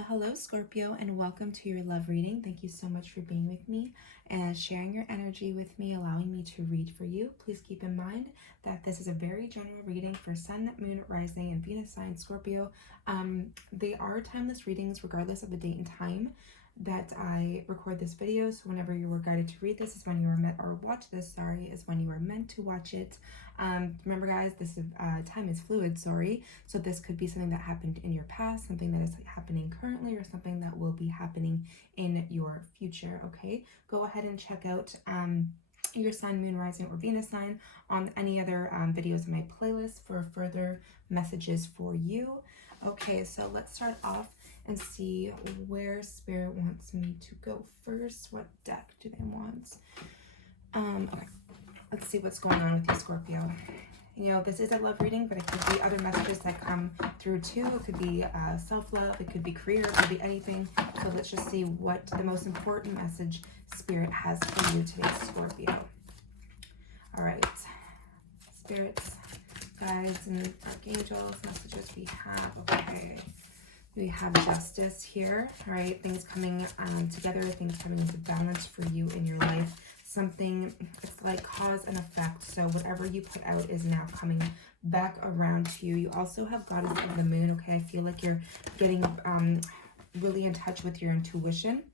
Well, hello, Scorpio, and welcome to your love reading. Thank you so much for being with me and sharing your energy with me, allowing me to read for you. Please keep in mind that this is a very general reading for Sun, Moon, Rising, and Venus sign Scorpio. They are timeless readings regardless of the date and time that I record this video. So whenever you were guided to read this is when you were meant, or watch this, sorry, is when you were meant to watch it. Remember guys, this is, time is fluid, sorry. So this could be something that happened in your past, something that is happening currently, or something that will be happening in your future, okay? Go ahead and check out your Sun, Moon, Rising, or Venus sign on any other videos in my playlist for further messages for you. Okay, so let's start off and see where Spirit wants me to go first. What deck do they want? Okay, let's see what's going on with you, Scorpio. You know, this is a love reading, but it could be other messages that come through too. It could be self-love, it could be career, it could be anything. So let's just see what the most important message Spirit has for you today, Scorpio. All right, spirits, guides, and archangels, messages we have. Okay, we have justice here. All right, things coming together, things coming into balance for you in your life. Something, it's like cause and effect. So whatever you put out is now coming back around to you. You also have Goddess of the Moon. Okay, I feel like you're getting really in touch with your intuition,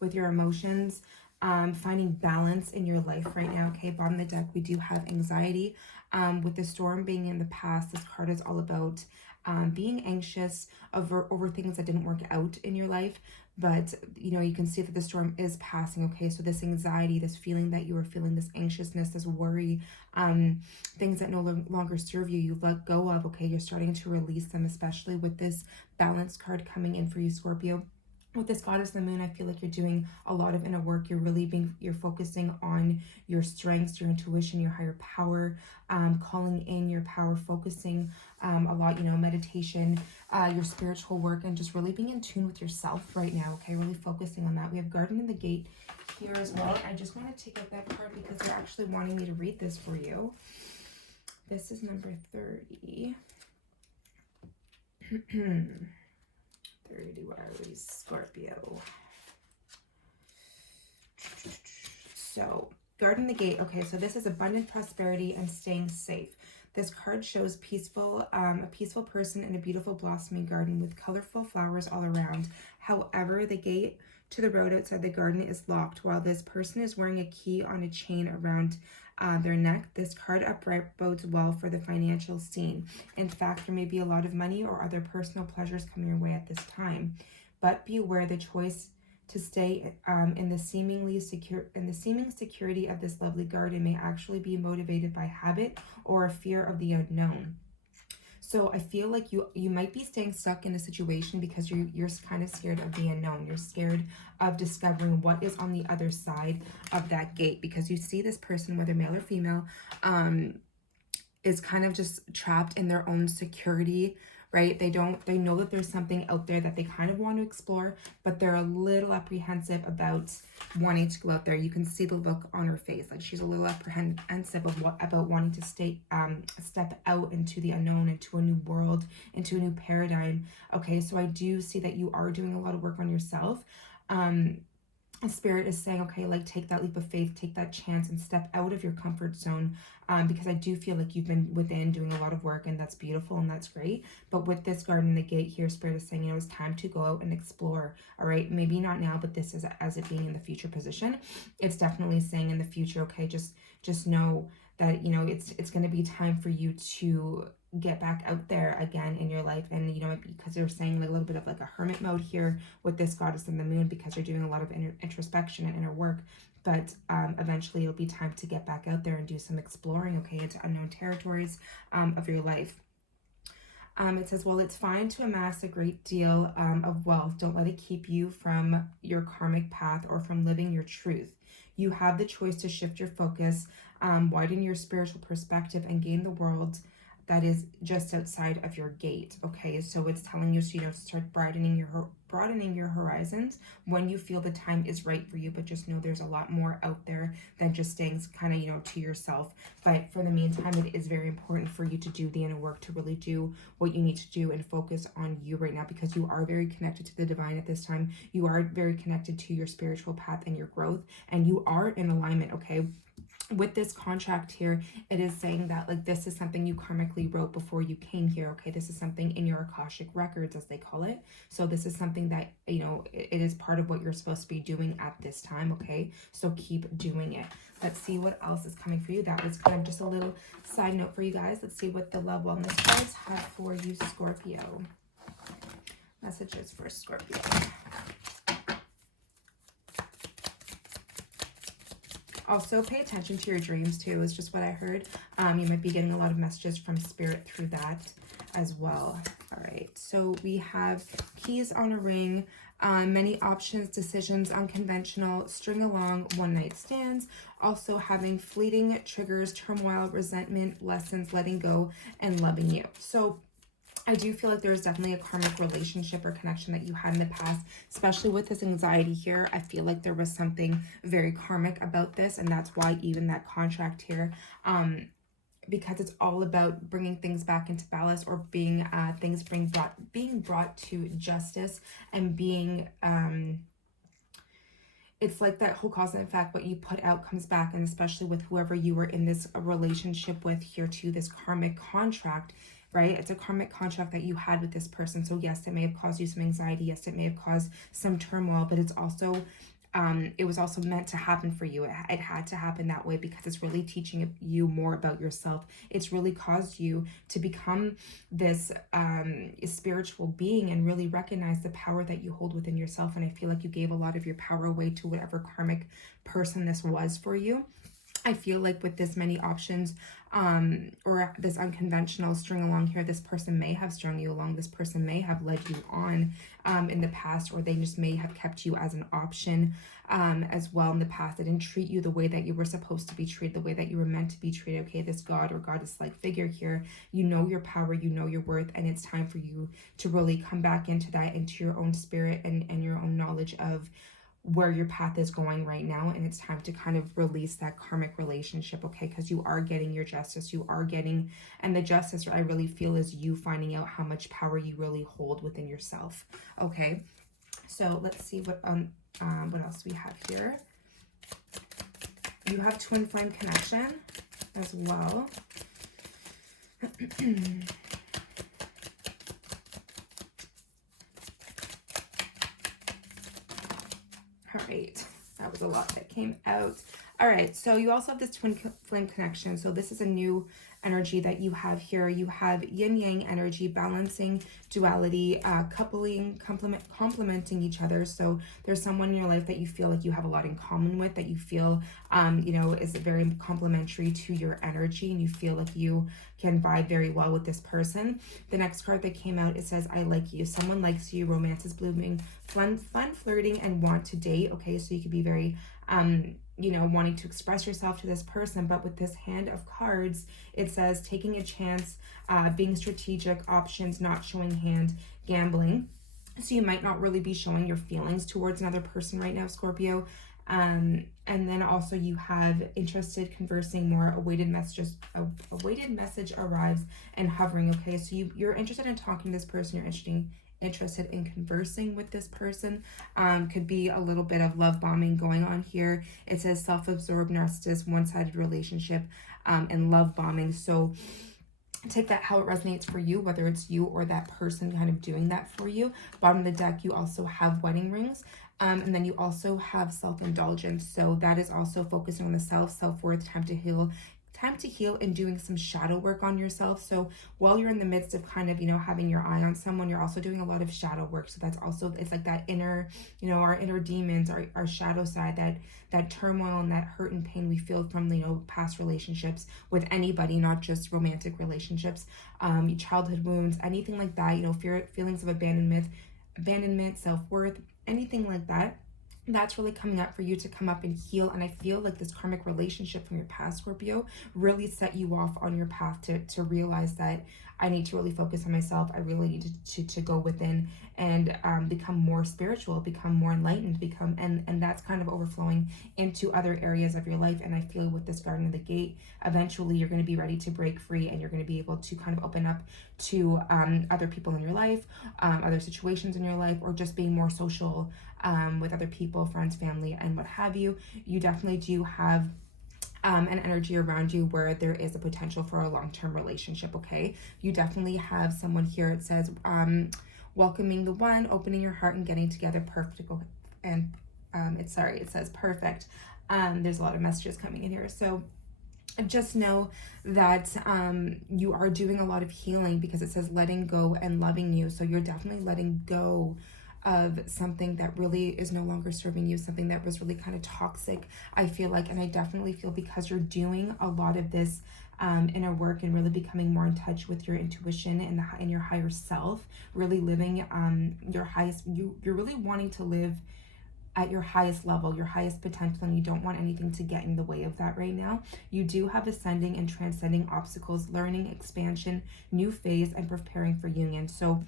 with your emotions, finding balance in your life right now. Okay, bottom of the deck, we do have anxiety. With the storm being in the past, this card is all about being anxious over things that didn't work out in your life. But, you know, you can see that the storm is passing, okay? So this anxiety, this feeling that you were feeling, this anxiousness, this worry, things that no longer serve you, you've let go of, okay? You're starting to release them, especially with this balance card coming in for you, Scorpio. With this Goddess of the Moon, I feel like you're doing a lot of inner work. You're focusing on your strengths, your intuition, your higher power, calling in your power, focusing a lot, you know, meditation, your spiritual work, and just really being in tune with yourself right now, okay? Really focusing on that. We have Garden in the Gate here as well. I just want to take out that card because they're actually wanting me to read this for you. This is number 30. 30, where are we? Scorpio. So, Garden the Gate. Okay, so this is abundant prosperity and staying safe. This card shows a peaceful person in a beautiful blossoming garden with colorful flowers all around. However, the gate to the road outside the garden is locked while this person is wearing a key on a chain around their neck. This card upright bodes well for the financial scene. In fact, there may be a lot of money or other personal pleasures coming your way at this time. But be aware the choice to stay in the seeming security of this lovely garden may actually be motivated by habit or a fear of the unknown. So I feel like you might be staying stuck in a situation because you're kind of scared of the unknown. You're scared of discovering what is on the other side of that gate, because you see this person, whether male or female, is kind of just trapped in their own security, right? They know that there's something out there that they kind of want to explore, but they're a little apprehensive about wanting to go out there. You can see the look on her face, like she's a little apprehensive about wanting to step out into the unknown, into a new world, into a new paradigm. Okay, so I do see that you are doing a lot of work on yourself. Spirit is saying, okay, like take that leap of faith, take that chance and step out of your comfort zone, because I do feel like you've been within doing a lot of work, and that's beautiful and that's great. But with this Garden in the Gate here, Spirit is saying, you know, it's time to go out and explore. All right, maybe not now, but this is as it being in the future position. It's definitely saying in the future, okay, just know that, you know, it's going to be time for you to get back out there again in your life. And you know, because they're saying like a little bit of like a hermit mode here with this Goddess in the Moon, because you're doing a lot of introspection and inner work. But eventually it'll be time to get back out there and do some exploring, okay, into unknown territories of your life. It says, well, it's fine to amass a great deal of wealth. Don't let it keep you from your karmic path or from living your truth. You have the choice to shift your focus, widen your spiritual perspective, and gain the world that is just outside of your gate. Okay, so it's telling you, so, you know, start broadening your horizons when you feel the time is right for you, but just know there's a lot more out there than just staying kind of, you know, to yourself. But for the meantime, it is very important for you to do the inner work, to really do what you need to do and focus on you right now, because you are very connected to the divine at this time. You are very connected to your spiritual path and your growth, and you are in alignment. Okay, with this contract here, it is saying that, like, this is something you karmically wrote before you came here. Okay, this is something in your Akashic records, as they call it. So this is something that, you know, it is part of what you're supposed to be doing at this time. Okay, so keep doing it. Let's see what else is coming for you. That was kind of just a little side note for you guys. Let's see what the love wellness cards have for you, Scorpio. Messages for Scorpio. Also, pay attention to your dreams too, is just what I heard. You might be getting a lot of messages from Spirit through that as well. All right, so we have keys on a ring, many options, decisions, unconventional, string along, one night stands. Also having fleeting triggers, turmoil, resentment, lessons, letting go, and loving you. So I do feel like there's definitely a karmic relationship or connection that you had in the past, especially with this anxiety here. I feel like there was something very karmic about this, and that's why even that contract here, because it's all about bringing things back into balance, or being being brought to justice, and being it's like that whole cause and effect. What you put out comes back, and especially with whoever you were in this relationship with here too, this karmic contract, right? It's a karmic contract that you had with this person. So yes, it may have caused you some anxiety. Yes, it may have caused some turmoil, but it's also, it was also meant to happen for you. It had to happen that way, because it's really teaching you more about yourself. It's really caused you to become this spiritual being and really recognize the power that you hold within yourself. And I feel like you gave a lot of your power away to whatever karmic person this was for you. I feel like with this many options, or this unconventional string along here, this person may have strung you along. This person may have led you on in the past, or they just may have kept you as an option as well in the past. They didn't treat you the way that you were supposed to be treated, the way that you were meant to be treated. Okay, this God or goddess-like figure here, you know your power, you know your worth, and it's time for you to really come back into that, into your own spirit and your own knowledge of where your path is going right now. And it's time to kind of release that karmic relationship, okay? Because you are getting your justice, you are getting, and the justice I really feel is you finding out how much power you really hold within yourself, okay? So let's see what else we have here. You have twin flame connection as well. All right, that was a lot that came out. All right, so you also have this twin flame connection. So this is a new energy that you have here. You have yin yang energy, balancing, duality, coupling, complementing each other. So there's someone in your life that you feel like you have a lot in common with, that you feel you know, is very complementary to your energy, and you feel like you can vibe very well with this person. The next card that came out, it says I like you. Someone likes you, romance is blooming, fun flirting, and want to date. Okay, so you could be very you know, wanting to express yourself to this person. But with this hand of cards, it says taking a chance, being strategic, options, not showing hand, gambling. So you might not really be showing your feelings towards another person right now, Scorpio. And then also you have interested, conversing more, awaited message arrives, and hovering. Okay, so you're interested in talking to this person, you're interested in conversing with this person. Could be a little bit of love bombing going on here. It says self-absorbed, narcissist, one-sided relationship, and love bombing. So take that how it resonates for you, whether it's you or that person kind of doing that for you. Bottom of the deck, you also have wedding rings. And then you also have self-indulgence. So that is also focusing on the self-worth, time to heal, and doing some shadow work on yourself. So while you're in the midst of kind of, you know, having your eye on someone, you're also doing a lot of shadow work. So that's also, it's like that inner, you know, our inner demons, our shadow side, that turmoil and that hurt and pain we feel from, you know, past relationships with anybody, not just romantic relationships, childhood wounds, anything like that, you know, feelings of abandonment, self-worth, anything like that. that's really coming up for you to come up and heal. And I feel like this karmic relationship from your past, Scorpio, really set you off on your path to realize that I need to really focus on myself. I really need to go within and become more spiritual, become more enlightened, and that's kind of overflowing into other areas of your life. And I feel with this Garden of the Gate, eventually you're going to be ready to break free, and you're going to be able to kind of open up to other people in your life, other situations in your life, or just being more social with other people, friends, family, and what have you. You definitely do have an energy around you where there is a potential for a long-term relationship, okay? You definitely have someone here. It says welcoming the one, opening your heart, and getting together. Perfect. And it says perfect. There's a lot of messages coming in here. So just know that you are doing a lot of healing, because it says letting go and loving you. So you're definitely letting go of something that really is no longer serving you, something that was really kind of toxic, I feel like. And I definitely feel because you're doing a lot of this inner work and really becoming more in touch with your intuition and your higher self, really living your highest, you're really wanting to live at your highest level, your highest potential, and you don't want anything to get in the way of that right now. You do have ascending and transcending obstacles, learning, expansion, new phase, and preparing for union. So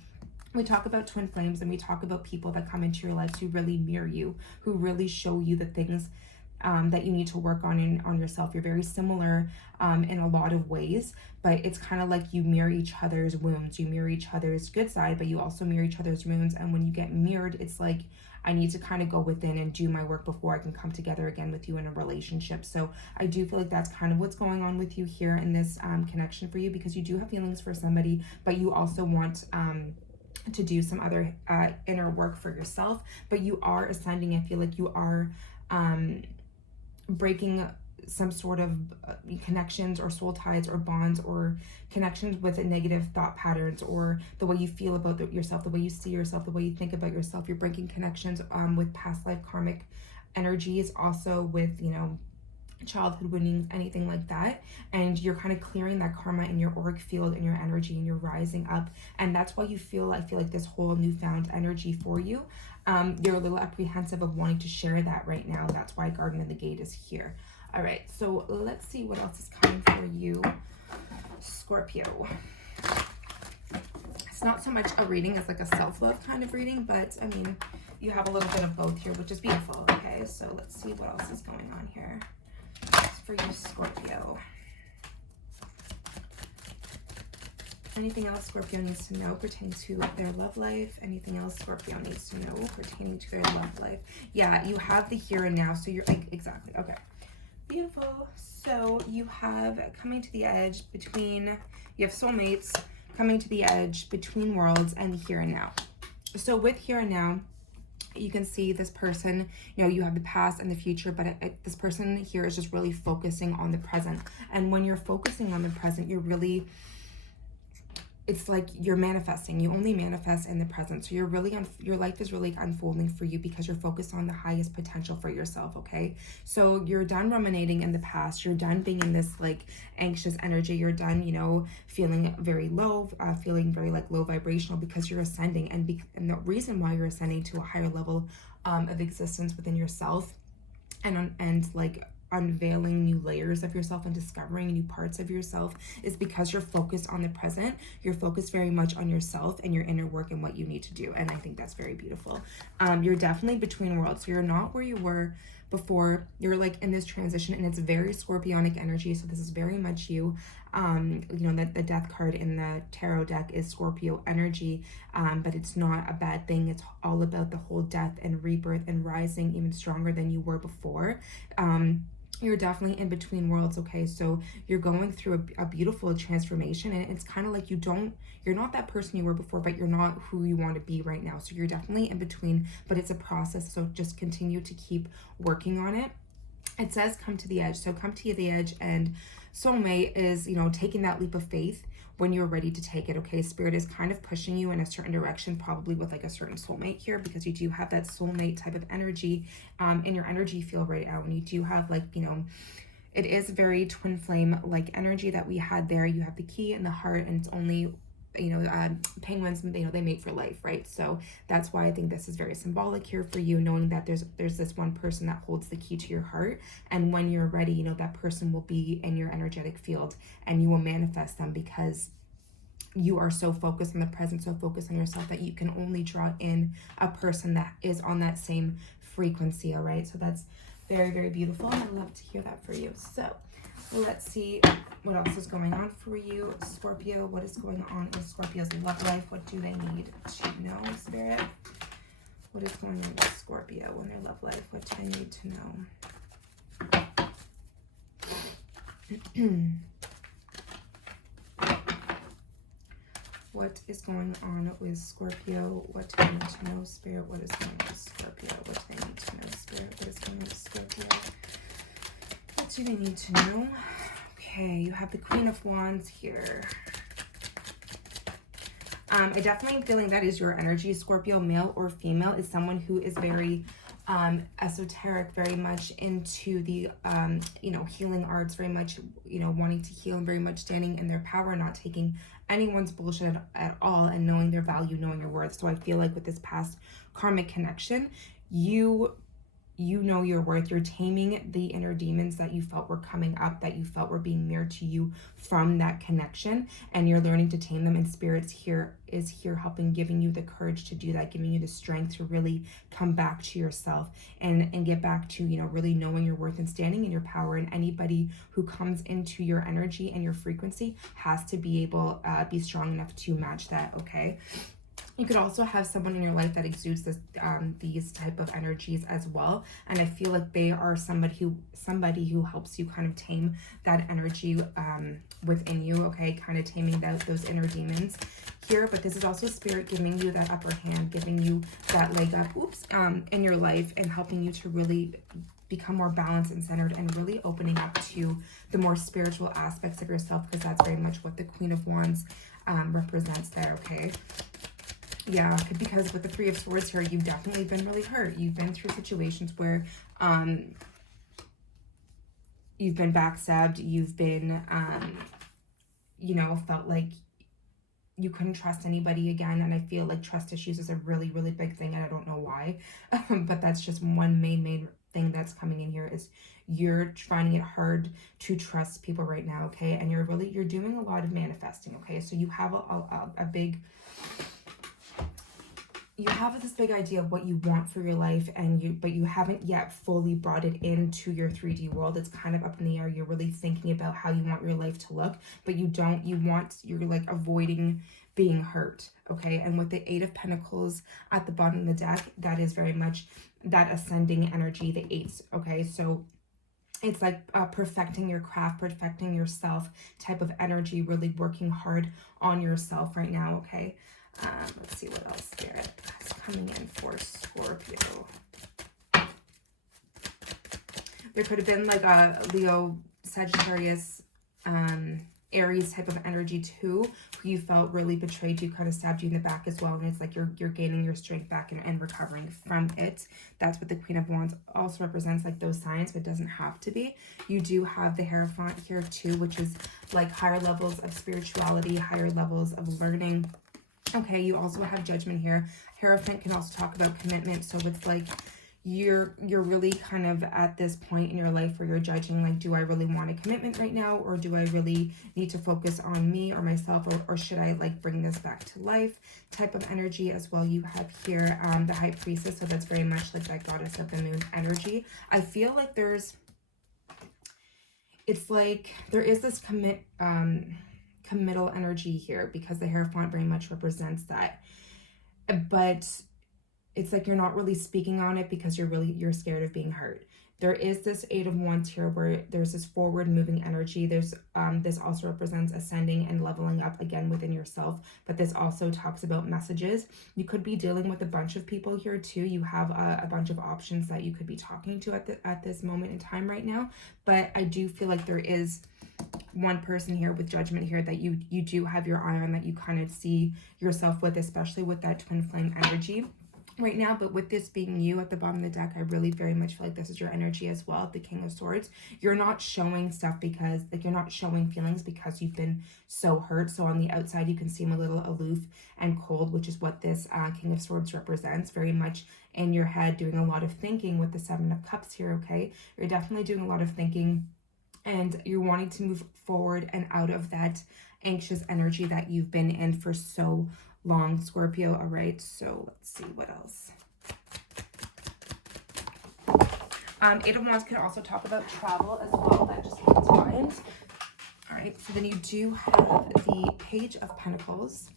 we talk about twin flames, and we talk about people that come into your lives who really mirror you, who really show you the things that you need to work on yourself. You're very similar in a lot of ways, but it's kind of like you mirror each other's wounds. You mirror each other's good side, but you also mirror each other's wounds. And when you get mirrored, it's like, I need to kind of go within and do my work before I can come together again with you in a relationship. So I do feel like that's kind of what's going on with you here in this connection for you, because you do have feelings for somebody, but you also want to do some other inner work for yourself. But you are ascending. I feel like you are breaking some sort of connections or soul ties or bonds or connections with negative thought patterns, or the way you feel about yourself, the way you see yourself, the way you think about yourself. You're breaking connections with past life karmic energies, also with, you know, childhood woundings, anything like that. And you're kind of clearing that karma in your auric field and your energy, and you're rising up. And that's why you feel, I feel like, this whole newfound energy for you. You're a little apprehensive of wanting to share that right now. That's why Garden of the Gate is here. All right, so let's see what else is coming for you, Scorpio. It's not so much a reading as like a self-love kind of reading, but I mean, you have a little bit of both here, which is beautiful. Okay, so let's see what else is going on here for you, Scorpio. Anything else Scorpio needs to know pertaining to their love life? Anything else Scorpio needs to know pertaining to their love life? Yeah, you have the here and now, so you're like, exactly, okay. Beautiful. So you have coming to the edge between, you have soulmates coming to the edge between worlds and the here and now. So with here and now, you can see this person, you know, you have the past and the future, but this person here is just really focusing on the present. And when you're focusing on the present, you're really, it's like you're manifesting. You only manifest in the present. So you're really your life is really unfolding for you because you're focused on the highest potential for yourself, okay? So you're done ruminating in the past. You're done being in this like anxious energy. You're done, you know, feeling very low, feeling very like low vibrational, because you're ascending. And the reason why you're ascending to a higher level of existence within yourself and like unveiling new layers of yourself and discovering new parts of yourself is because you're focused on the present. You're focused very much on yourself and your inner work and what you need to do. And I think that's very beautiful. You're definitely between worlds. So you're not where you were before. You're like in this transition, and it's very Scorpionic energy. So this is very much you. You know, that the death card in the tarot deck is Scorpio energy, but it's not a bad thing. It's all about the whole death and rebirth and rising even stronger than you were before. You're definitely in between worlds, okay? So you're going through a beautiful transformation, and it's kind of like you're not that person you were before, but you're not who you want to be right now. So you're definitely in between, but it's a process. So just continue to keep working on it. It says come to the edge. So come to the edge, and soulmate is, you know, taking that leap of faith when you're ready to take it, okay? Spirit is kind of pushing you in a certain direction, probably with like a certain soulmate here, because you do have that soulmate type of energy in your energy field right now. And you do have like, you know, it is very twin flame like energy that we had there. You have the key and the heart, and it's only penguins, they mate for life, right? So that's why I think this is very symbolic here for you, knowing that there's this one person that holds the key to your heart, and when you're ready, that person will be in your energetic field, and you will manifest them because you are so focused on the present, so focused on yourself, that you can only draw in a person that is on that same frequency. All right, so that's very, very beautiful, and I love to hear that for you. So let's see what else is going on for you, Scorpio. What is going on in Scorpio's love life? What do they need to know, Spirit? What is going on with Scorpio in their love life? What do they need to know? What is going on with Scorpio? What do they need to know, Spirit? What is going on with Scorpio? What do they need to know, Spirit? What is going on with Scorpio? What do they need to know? Okay, you have the Queen of Wands here. I definitely am feeling that is your energy, Scorpio. Male or female is someone who is very esoteric, very much into the healing arts, very much wanting to heal, and very much standing in their power, not taking anyone's bullshit at all, and knowing their value, knowing your worth. So I feel like with this past karmic connection, you know your worth. You're taming the inner demons that you felt were coming up, that you felt were being mirrored to you from that connection, and you're learning to tame them, and Spirit's is here helping, giving you the courage to do that, giving you the strength to really come back to yourself and get back to really knowing your worth and standing in your power. And anybody who comes into your energy and your frequency has to be able be strong enough to match that. Okay, you could also have someone in your life that exudes these type of energies as well, and I feel like they are somebody who helps you kind of tame that energy within you. Okay, kind of taming those inner demons here. But this is also Spirit giving you that upper hand, giving you that leg up, in your life, and helping you to really become more balanced and centered, and really opening up to the more spiritual aspects of yourself, because that's very much what the Queen of Wands represents there. Okay. Yeah, because with the Three of Swords here, you've definitely been really hurt. You've been through situations where you've been backstabbed. You've been, felt like you couldn't trust anybody again. And I feel like trust issues is a really, really big thing, and I don't know why. But that's just one main thing that's coming in here, is you're finding it hard to trust people right now. Okay, and you're doing a lot of manifesting. Okay, so you have you have this big idea of what you want for your life, but you haven't yet fully brought it into your 3D world. It's kind of up in the air. You're really thinking about how you want your life to look, but you're like avoiding being hurt. Okay, and with the Eight of Pentacles at the bottom of the deck, that is very much that ascending energy, the eights. Okay, so it's like perfecting your craft, perfecting yourself type of energy, really working hard on yourself right now. Okay. Let's see what else Spirit is coming in for Scorpio. There could have been like a Leo, Sagittarius, Aries type of energy too, who you felt really betrayed you, kind of stabbed you in the back as well, and it's like you're gaining your strength back and recovering from it. That's what the Queen of Wands also represents, like those signs, but it doesn't have to be. You do have the Hierophant here too, which is like higher levels of spirituality, higher levels of learning. Okay, you also have Judgment here. Hierophant can also talk about commitment, so it's like you're really kind of at this point in your life where you're judging, like, do I really want a commitment right now, or do I really need to focus on me or myself, or should I like bring this back to life type of energy as well. You have here the High Priestess, so that's very much like that Goddess of the Moon energy. I feel like there is this committal energy here, because the Hierophant very much represents that, but it's like you're not really speaking on it because you're scared of being hurt. There is this Eight of Wands here where there's this forward moving energy. There's this also represents ascending and leveling up again within yourself, but this also talks about messages. You could be dealing with a bunch of people here too. You have a bunch of options that you could be talking to at this moment in time right now, but I do feel like there is one person here with Judgment here that you do have your eye on, that you kind of see yourself with, especially with that twin flame energy. right now. But with this being you at the bottom of the deck, I really very much feel like this is your energy as well, the King of Swords. You're not showing stuff because, like, you're not showing feelings because you've been so hurt. So on the outside, you can seem a little aloof and cold, which is what this King of Swords represents. Very much in your head, doing a lot of thinking with the Seven of Cups here, okay? You're definitely doing a lot of thinking, and you're wanting to move forward and out of that anxious energy that you've been in for so long, Scorpio. All right, so let's see what else. Eight of Wands can also talk about travel as well. That just came to mind. All right, so then you do have the Page of Pentacles.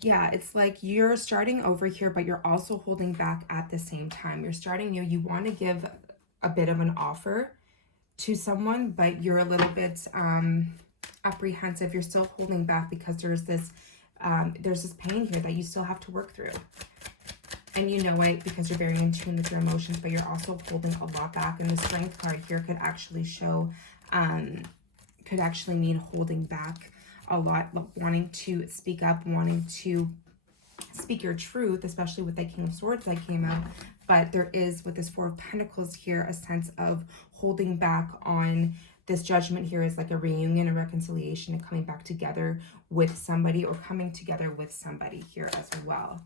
Yeah, it's like you're starting over here, but you're also holding back at the same time. You're starting new. You want to give a bit of an offer to someone, but you're a little bit apprehensive. You're still holding back because there's this pain here that you still have to work through. And you know it because you're very in tune with your emotions, but you're also holding a lot back. And the Strength card here could actually show, could actually mean holding back a lot, wanting to speak up, wanting to speak your truth, especially with that King of Swords that came out. But there is, with this Four of Pentacles here, a sense of holding back on this judgment here is like a reunion, a reconciliation, and coming back together with somebody, or coming together with somebody here as well.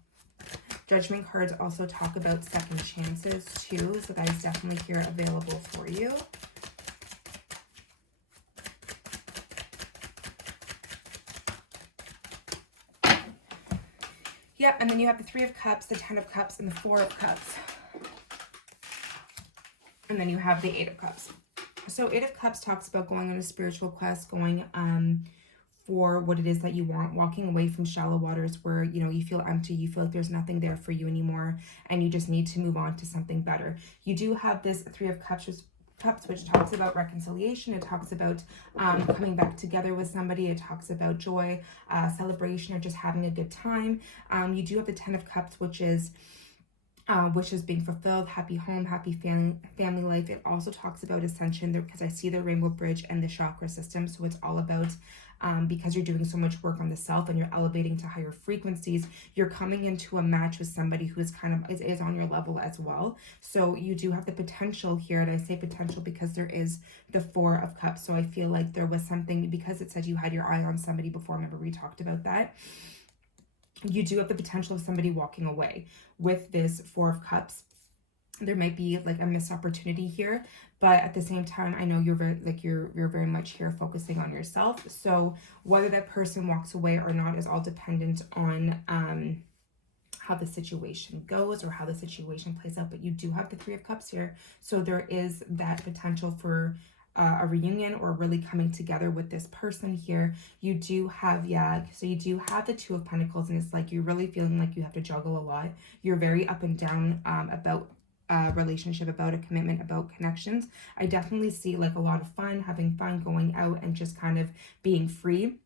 Judgment cards also talk about second chances too, so that is definitely here available for you. Yep, and then you have the Three of Cups, the Ten of Cups, and the Four of Cups. And then you have the Eight of Cups. So Eight of Cups talks about going on a spiritual quest, going for what it is that you want, walking away from shallow waters where, you know, you feel empty, you feel like there's nothing there for you anymore, and you just need to move on to something better. You do have this Three of Cups, which talks about reconciliation. It talks about coming back together with somebody. It talks about joy, celebration, or just having a good time. You do have the Ten of Cups, which is being fulfilled, happy home, happy family life. It also talks about ascension there, because I see the rainbow bridge and the chakra system. So it's all about because you're doing so much work on the self and you're elevating to higher frequencies, you're coming into a match with somebody who is kind of is on your level as well. So you do have the potential here, and I say potential because there is the Four of Cups. So I feel like there was something, because it said you had your eye on somebody before. Remember, we talked about that. You do have the potential of somebody walking away with this Four of Cups. There might be like a missed opportunity here, but at the same time, I know you're very you're very much here focusing on yourself. So whether that person walks away or not is all dependent on how the situation goes or how the situation plays out. But you do have the Three of Cups here, so there is that potential for a reunion or really coming together with this person here. You do have, so you do have the Two of Pentacles, and it's like you're really feeling like you have to juggle a lot. You're very up and down about a relationship, about a commitment, about connections. I definitely see like a lot of fun, having fun, going out and just kind of being free.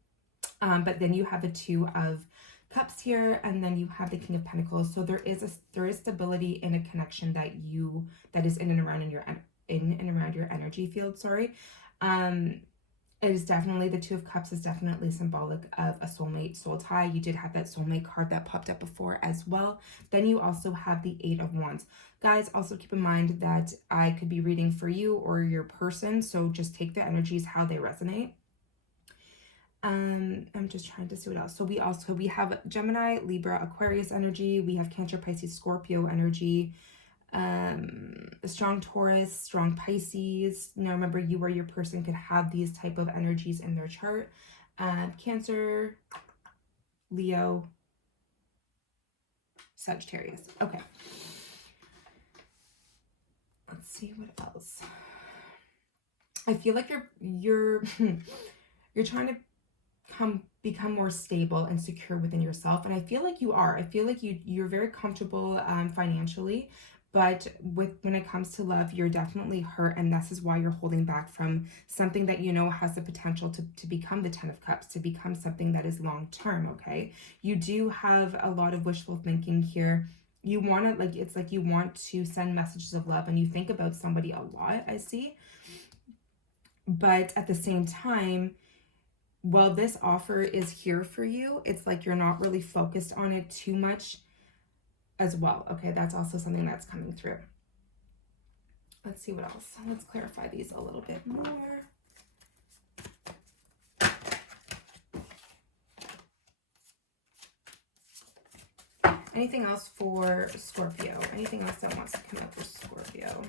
But then you have the Two of Cups here, and then you have the King of Pentacles. So there is stability in a connection that is in and around your energy field. It is definitely, the Two of Cups is definitely symbolic of a soulmate, soul tie. You did have that soulmate card that popped up before as well. Then you also have the Eight of Wands. Guys, also keep in mind that I could be reading for you or your person, so just take the energies how they resonate. I'm just trying to see what else. So we have Gemini, Libra, Aquarius energy. We have Cancer, Pisces, Scorpio energy. A strong Taurus, strong Pisces. Now remember, you or your person could have these type of energies in their chart. Cancer, Leo, Sagittarius. Okay. Let's see what else. I feel like you're trying to become more stable and secure within yourself, and I feel like you are. I feel like you're very comfortable financially. But when it comes to love, you're definitely hurt, and this is why you're holding back from something that you know has the potential to become the Ten of Cups, to become something that is long-term, okay? You do have a lot of wishful thinking here. You want to, it's like you want to send messages of love, and you think about somebody a lot, I see. But at the same time, while this offer is here for you, it's like you're not really focused on it too much as well. Okay, that's also something that's coming through. Let's see what else. Let's clarify these a little bit more. Anything else for Scorpio? Anything else that wants to come up for Scorpio?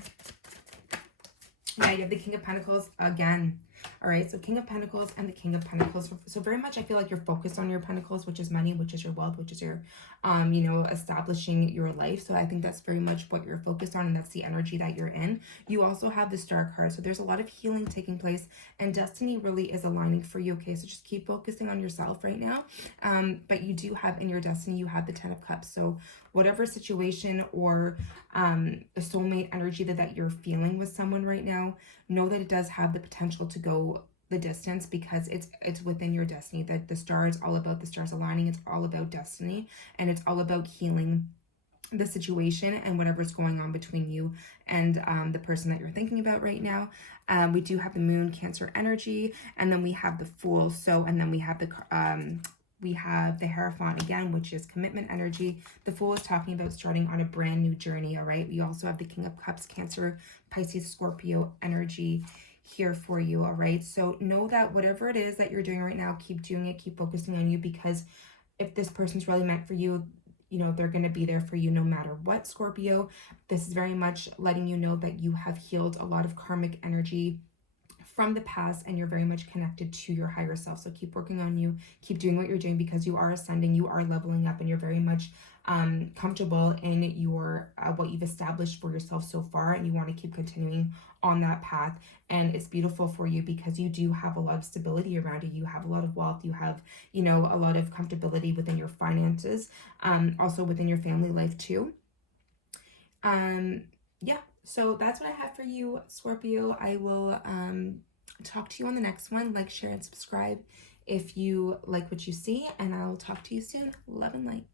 Yeah, you have the King of Pentacles again. All right, so King of Pentacles and the King of Pentacles. So very much I feel like you're focused on your Pentacles, which is money, which is your wealth, which is your, you know, establishing your life. So I think that's very much what you're focused on, and that's the energy that you're in. You also have the Star card. So there's a lot of healing taking place, and destiny really is aligning for you, okay? So just keep focusing on yourself right now. But you do have in your destiny, you have the 10 of Cups. So whatever situation or a soulmate energy that you're feeling with someone right now, know that it does have the potential to go the distance, because it's within your destiny. That the star is all about the stars aligning. It's all about destiny, and it's all about healing the situation and whatever's going on between you and the person that you're thinking about right now. We do have the Moon, Cancer energy, and then we have the Fool. So, and then we have the Hierophant again, which is commitment energy. The Fool is talking about starting on a brand new journey, all right? We also have the King of Cups, Cancer, Pisces, Scorpio energy here for you, all right? So know that whatever it is that you're doing right now, keep doing it, keep focusing on you, because if this person's really meant for you, you know, they're going to be there for you no matter what, Scorpio. This is very much letting you know that you have healed a lot of karmic energy from the past, and you're very much connected to your higher self. So keep working on you, keep doing what you're doing, because you are ascending, you are leveling up, and you're very much comfortable in your what you've established for yourself so far, and you want to keep continuing on that path. And it's beautiful for you because you do have a lot of stability around you. You have a lot of wealth. You have, you know, a lot of comfortability within your finances, also within your family life too. Yeah, so that's what I have for you, Scorpio. I will talk to you on the next one. Like, share, and subscribe if you like what you see, and I'll talk to you soon. Love and light.